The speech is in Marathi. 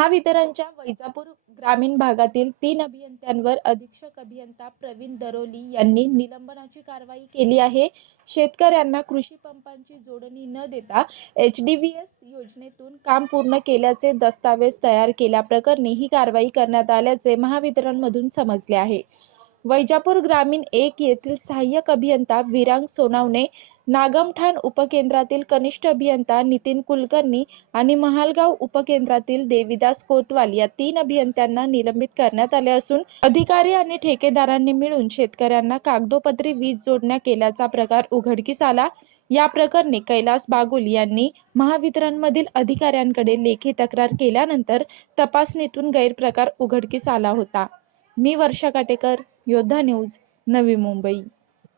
महावितरणच्या वैजापूर ग्रामीण भागातील तीन अभियंत्यांवर अधीक्षक अभियंता प्रवीण दरोली यांनी निलंबनाची कारवाई केली आहे. शेतकऱ्यांना कृषी पंपांची जोडणी न देता एच डी व्ही एस योजनेतून काम पूर्ण केल्याचे दस्तावेज तयार केल्याप्रकरणी ही कारवाई करण्यात आल्याचे महावितरणमधून समजले आहे. वैजापूर ग्रामीण एक येथील सहाय्यक अभियंता विरांग सोनावणे नागमठाण उपकेंद्रातील कनिष्ठ अभियंता नितीन कुलकर्णी आणि महालगाव उपकेंद्रातील देविदास कोतवाल या तीन अभियंत्यांना निलंबित करण्यात आले असून अधिकारी आणि ठेकेदारांनी मिळून शेतकऱ्यांना कागदोपत्री वीज जोडण्या केल्याचा प्रकार उघडकीस आला. या प्रकरणी कैलास बागुल यांनी महावितरणमधील अधिकाऱ्यांकडे लेखी तक्रार केल्यानंतर तपासणीतून गैरप्रकार उघडकीस आला होता. मी वर्षा काटेकर योद्धा न्यूज नवी मुंबई.